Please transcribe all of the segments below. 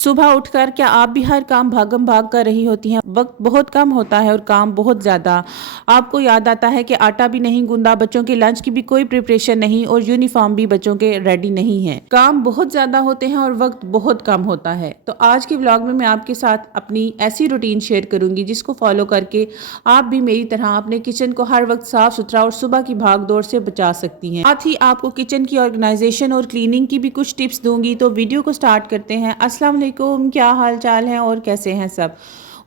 सुबह उठकर क्या आप भी हर काम भागम भाग कर रही होती हैं? वक्त बहुत कम होता है और काम बहुत ज़्यादा। आपको याद आता है कि आटा भी नहीं गूंदा, बच्चों के लंच की भी कोई प्रिपरेशन नहीं और यूनिफॉर्म भी बच्चों के रेडी नहीं है। काम बहुत ज़्यादा होते हैं और वक्त बहुत कम होता है। तो आज के व्लॉग में मैं आपके साथ अपनी ऐसी रूटीन शेयर करूंगी जिसको फॉलो करके आप भी मेरी तरह अपने किचन को हर वक्त साफ सुथरा और सुबह की भाग दौड़ से बचा सकती हैं। साथ ही आपको किचन की ऑर्गेनाइजेशन और क्लीनिंग की भी कुछ टिप्स दूंगी। तो वीडियो को स्टार्ट करते हैं। अस्सलाम वालेकुम, क्या हाल चाल है और कैसे हैं सब?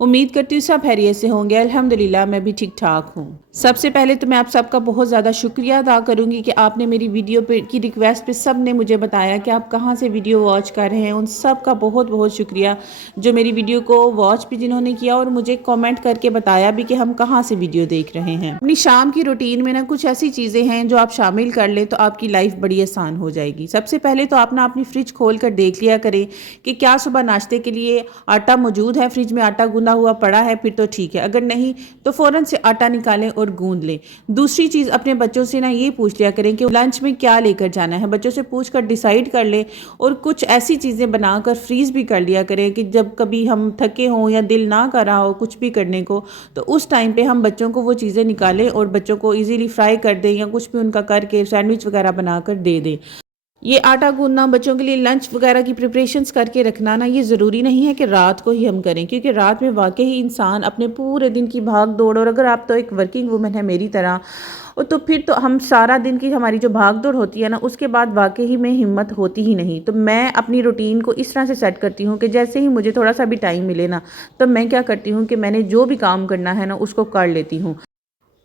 उम्मीद करती हूँ सब खैरियत से होंगे। अल्हम्दुलिल्लाह मैं भी ठीक ठाक हूँ। सबसे पहले तो मैं आप सबका बहुत ज़्यादा शुक्रिया अदा करूँगी कि आपने मेरी वीडियो पे की रिक्वेस्ट पे सब ने मुझे बताया कि आप कहाँ से वीडियो वॉच कर रहे हैं। उन सब का बहुत बहुत शुक्रिया जो मेरी वीडियो को वॉच भी जिन्होंने किया और मुझे कमेंट करके बताया भी कि हम कहाँ से वीडियो देख रहे हैं। अपनी शाम की रूटीन में ना कुछ ऐसी चीज़ें हैं जो आप शामिल कर लें तो आपकी लाइफ बड़ी आसान हो जाएगी। सबसे पहले तो आप ना अपनी फ्रिज खोल कर देख लिया करें कि क्या सुबह नाश्ते के लिए आटा मौजूद है, फ्रिज में आटा गूंदा हुआ पड़ा है, फिर तो ठीक है। अगर नहीं तो फ़ौरन से आटा निकालें और गूंद लें। दूसरी चीज़, अपने बच्चों से ना ये पूछ लिया करें कि लंच में क्या लेकर जाना है। बच्चों से पूछ कर डिसाइड कर लें और कुछ ऐसी चीज़ें बनाकर फ्रीज़ भी कर लिया करें कि जब कभी हम थके हों या दिल ना कर रहा हो कुछ भी करने को, तो उस टाइम पे हम बच्चों को वो चीज़ें निकालें और बच्चों को ईज़िली फ्राई कर दें या कुछ भी उनका करके सैंडविच वगैरह बनाकर दे दें। ये आटा गूंदना, बच्चों के लिए लंच वगैरह की प्रिपरेशंस करके रखना ना, ये ज़रूरी नहीं है कि रात को ही हम करें, क्योंकि रात में वाकई ही इंसान अपने पूरे दिन की भाग दौड़, और अगर आप तो एक वर्किंग वुमन है मेरी तरह, और तो फिर तो हम सारा दिन की हमारी जो भाग दौड़ होती है ना, उसके बाद वाकई ही में हिम्मत होती ही नहीं। तो मैं अपनी रूटीन को इस तरह से सेट करती हूँ कि जैसे ही मुझे थोड़ा सा भी टाइम मिले ना, तो मैं क्या करती हूँ कि मैंने जो भी काम करना है ना उसको कर लेती हूँ।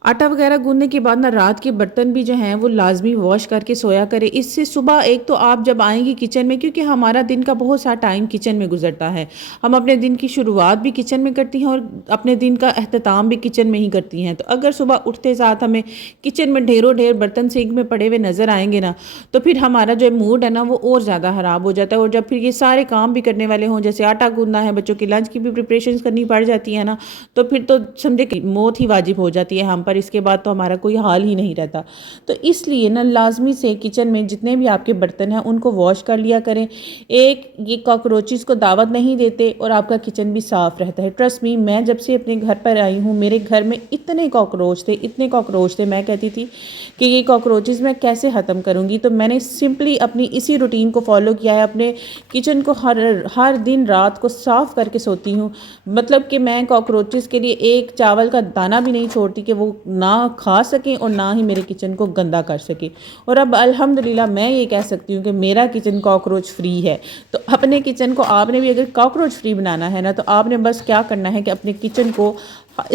आटा वगैरह गूंदने के बाद ना रात के बर्तन भी जो हैं वो लाजमी वॉश करके सोया करें। इससे सुबह एक तो आप जब आएंगी किचन में, क्योंकि हमारा दिन का बहुत सारा टाइम किचन में गुजरता है, हम अपने दिन की शुरुआत भी किचन में करती हैं और अपने दिन का अख्ताम भी किचन में ही करती हैं। तो अगर सुबह उठते साथ हमें किचन में ढेरों ढेर बर्तन सिंक में पड़े हुए नज़र आएंगे ना, तो फिर हमारा जो मूड है ना वो और ज़्यादा ख़राब हो जाता है। और जब फिर ये सारे काम भी करने वाले हों, जैसे आटा गूंदना है, बच्चों की लंच की भी प्रिपरेशन करनी पड़ जाती है ना, तो फिर तो समझे कि मौत ही वाजिब हो जाती है हम पर। इसके बाद तो हमारा कोई हाल ही नहीं रहता। तो इसलिए ना लाजमी से किचन में जितने भी आपके बर्तन हैं उनको वॉश कर लिया करें। एक ये कॉकरोचेस को दावत नहीं देते और आपका किचन भी साफ़ रहता है। ट्रस्ट मी, मैं जब से अपने घर पर आई हूँ मेरे घर में इतने कॉकरोच थे, इतने कॉकरोच थे, मैं कहती थी कि ये कॉकरोचेस मैं कैसे ख़त्म करूँगी। तो मैंने सिंपली अपनी इसी रूटीन को फॉलो किया है। अपने किचन को हर हर दिन रात को साफ़ करके सोती हूँ। मतलब कि मैं कॉकरोचेस के लिए एक चावल का दाना भी नहीं छोड़ती कि वो ना खा सकें और ना ही मेरे किचन को गंदा कर सके। और अब अल्हम्दुलिल्लाह मैं ये कह सकती हूँ कि मेरा किचन कॉकरोच फ्री है। तो अपने किचन को आपने भी अगर कॉकरोच फ्री बनाना है ना, तो आपने बस क्या करना है कि अपने किचन को,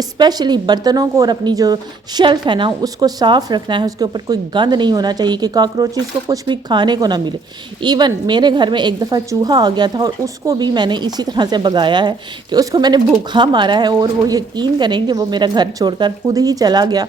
स्पेशली बर्तनों को और अपनी जो शेल्फ़ है ना उसको साफ़ रखना है। उसके ऊपर कोई गंद नहीं होना चाहिए कि कॉकरोचेस को कुछ भी खाने को ना मिले। इवन मेरे घर में एक दफ़ा चूहा आ गया था और उसको भी मैंने इसी तरह से भगाया है कि उसको मैंने भूखा मारा है, और वो यकीन करें कि वो मेरा घर छोड़कर खुद ही चला गया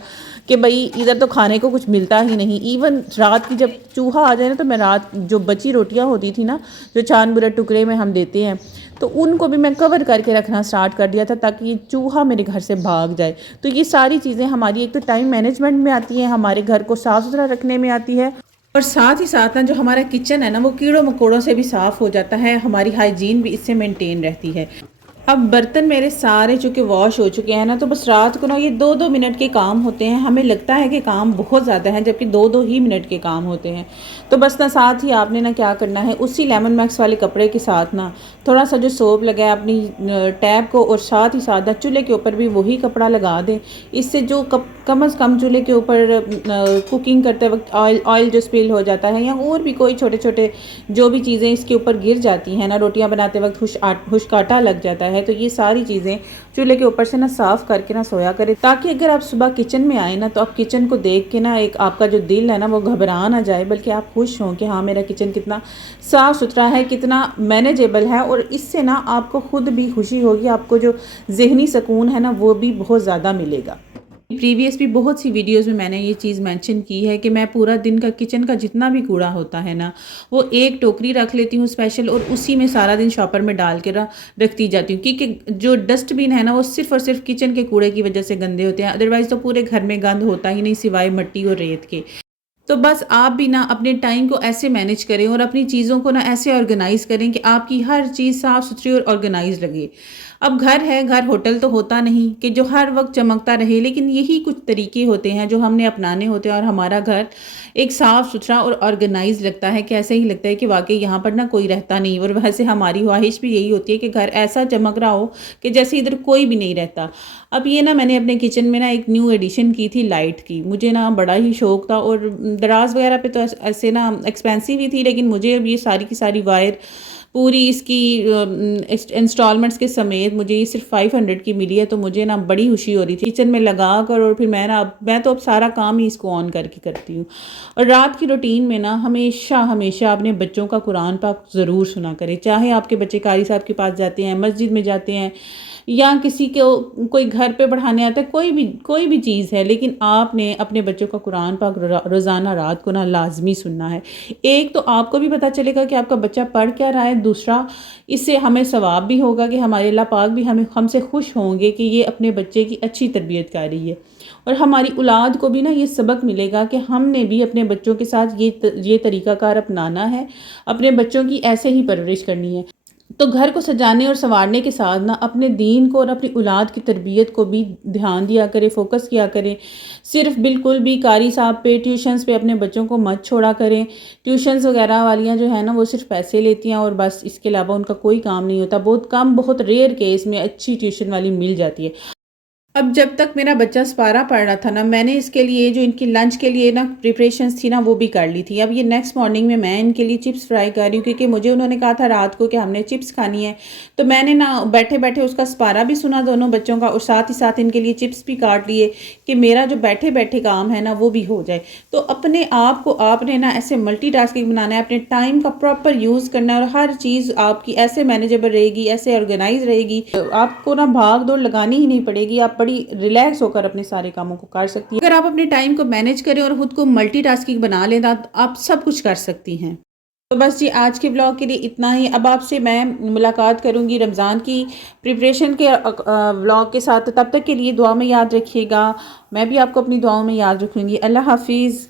कि भाई इधर तो खाने को कुछ मिलता ही नहीं। इवन रात की जब चूहा आ जाए ना, तो मैं रात जो बची रोटियां होती थी ना, जो छान बुरे टुकड़े में हम देते हैं, तो उनको भी मैं कवर करके रखना स्टार्ट कर दिया था ताकि ये चूहा मेरे घर से भाग जाए। तो ये सारी चीज़ें हमारी एक तो टाइम मैनेजमेंट में आती हैं, हमारे घर को साफ़ सुथरा रखने में आती है, और साथ ही साथ ना जो हमारा किचन है ना वो कीड़ों मकोड़ों से भी साफ़ हो जाता है। हमारी हाइजीन भी इससे मेंटेन रहती है। अब बर्तन मेरे सारे चूँकि वॉश हो चुके हैं ना, तो बस रात को ना ये 2-2 मिनट के काम होते हैं। हमें लगता है कि काम बहुत ज़्यादा है, जबकि 2-2 ही मिनट के काम होते हैं। तो बस ना साथ ही आपने ना क्या करना है, उसी लेमन मैक्स वाले कपड़े के साथ ना थोड़ा सा जो सोप लगाए अपनी टैब को, और साथ ही साथ चूल्हे के ऊपर भी वही कपड़ा लगा दें। इससे जो कम से कम चूल्हे के ऊपर कुकिंग करते वक्त ऑयल जो स्पिल हो जाता है, या और भी कोई छोटे छोटे जो भी चीज़ें इसके ऊपर गिर जाती हैं ना, रोटियां बनाते वक्त खुश्क आटा लग जाता है, तो ये सारी चीज़ें चूल्हे के ऊपर से ना साफ़ करके ना सोया करें, ताकि अगर आप सुबह किचन में आए ना, तो आप किचन को देख के ना एक आपका जो दिल है ना वो घबरा ना जाए, बल्कि आप खुश हों कि हाँ मेरा किचन कितना साफ़ सुथरा है, कितना मैनेजेबल है। और इससे ना आपको खुद भी खुशी होगी, आपको जो जहनी सुकून है ना वो भी बहुत ज़्यादा मिलेगा। प्रीवियस भी बहुत सी वीडियोस में मैंने ये चीज़ मेंशन की है कि मैं पूरा दिन का किचन का जितना भी कूड़ा होता है ना, वो एक टोकरी रख लेती हूँ स्पेशल, और उसी में सारा दिन शॉपर में डाल के रखती जाती हूँ। क्योंकि जो डस्टबिन है ना वो सिर्फ और सिर्फ किचन के कूड़े की वजह से गंदे होते हैं, अदरवाइज़ तो पूरे घर में गंद होता ही नहीं सिवाय मिट्टी और रेत के। तो बस आप भी ना अपने टाइम को ऐसे मैनेज करें और अपनी चीज़ों को ना ऐसे ऑर्गेनाइज़ करें कि आपकी हर चीज़ साफ़-सुथरी और ऑर्गेनाइज़ लगे। अब घर है, घर होटल तो होता नहीं कि जो हर वक़्त चमकता रहे, लेकिन यही कुछ तरीके होते हैं जो हमने अपनाने होते हैं और हमारा घर एक साफ़-सुथरा और ऑर्गेनाइज़ लगता है कि ऐसे ही लगता है कि वाक़ई यहाँ पर ना कोई रहता नहीं, और वैसे हमारी ख़्वाहिश भी यही होती है कि घर ऐसा चमक रहा हो कि जैसे इधर कोई भी नहीं रहता। अब ये ना मैंने अपने किचन में ना एक न्यू एडिशन की थी लाइट की। मुझे ना बड़ा ही शौक था, और दराज़ वग़ैरह पे तो ऐसे ना एक्सपेंसिव ही थी, लेकिन मुझे अब ये सारी की सारी वायर पूरी इसकी इंस्टॉलमेंट्स के समेत मुझे ये सिर्फ 500 की मिली है, तो मुझे ना बड़ी खुशी हो रही थी किचन में लगा कर। और फिर मैं तो अब सारा काम ही इसको ऑन करके करती हूँ। और रात की रूटीन में ना हमेशा हमेशा अपने बच्चों का कुरान पाक ज़रूर सुना करें, चाहे आपके बच्चे कारी साहब के पास जाते हैं, मस्जिद में जाते हैं, या किसी को कोई घर पे पढ़ाने आता है, कोई भी चीज़ है, लेकिन आपने अपने बच्चों का कुरान पाक रोज़ाना रात को ना लाजमी सुनना है। एक तो आपको भी पता चलेगा कि आपका बच्चा पढ़ क्या रहा है, दूसरा इससे हमें सवाब भी होगा कि हमारे अल्लाह पाक भी हमें हमसे खुश होंगे कि ये अपने बच्चे की अच्छी तरबियत कर रही है। और हमारी औलाद को भी ना ये सबक मिलेगा कि हमने भी अपने बच्चों के साथ ये तरीक़ाकार अपनाना है, अपने बच्चों की ऐसे ही परवरिश करनी है। तो घर को सजाने और सँवारने के साथ ना अपने दीन को और अपनी औलाद की तरबियत को भी ध्यान दिया करें, फ़ोकस किया करें। सिर्फ़ बिल्कुल भी कारी साहब पे, ट्यूशन्स पे अपने बच्चों को मत छोड़ा करें। ट्यूशन्स वग़ैरह वालियाँ जो है ना, वो सिर्फ़ पैसे लेती हैं और बस, इसके अलावा उनका कोई काम नहीं होता। बहुत कम, बहुत रेयर केस में अच्छी ट्यूशन वाली मिल जाती है। अब जब तक मेरा बच्चा स्पारा पढ़ रहा था ना, मैंने इसके लिए जो इनकी लंच के लिए ना प्रिपरेशंस थी ना, वो भी कर ली थी। अब ये नेक्स्ट मॉर्निंग में मैं इनके लिए चिप्स फ्राई कर रही हूँ, क्योंकि मुझे उन्होंने कहा था रात को कि हमने चिप्स खानी है। तो मैंने ना बैठे बैठे उसका स्पारा भी सुना दोनों बच्चों का, और साथ ही साथ इनके लिए चिप्स भी काट लिए कि मेरा जो बैठे बैठे काम है ना, वो भी हो जाए। तो अपने आप को आपने ना ऐसे मल्टीटास्किंग बनाना है, अपने टाइम का प्रॉपर यूज़ करना है, और हर चीज़ आपकी ऐसे मैनेजेबल रहेगी, ऐसे ऑर्गेनाइज रहेगी, आपको ना भाग दौड़ लगानी ही नहीं पड़ेगी। आप बड़ी रिलैक्स होकर अपने सारे कामों को कर सकती हैं। अगर आप अपने टाइम को मैनेज करें और खुद को मल्टीटास्किंग बना लें, तो आप सब कुछ कर सकती हैं। तो बस जी, आज के ब्लॉग के लिए इतना ही। अब आपसे मैं मुलाकात करूंगी रमज़ान की प्रिपरेशन के ब्लॉग के साथ। तब तक के लिए दुआ में याद रखिएगा। मैं भी आपको अपनी दुआओं में याद रखूंगी। अल्लाह हाफिज़।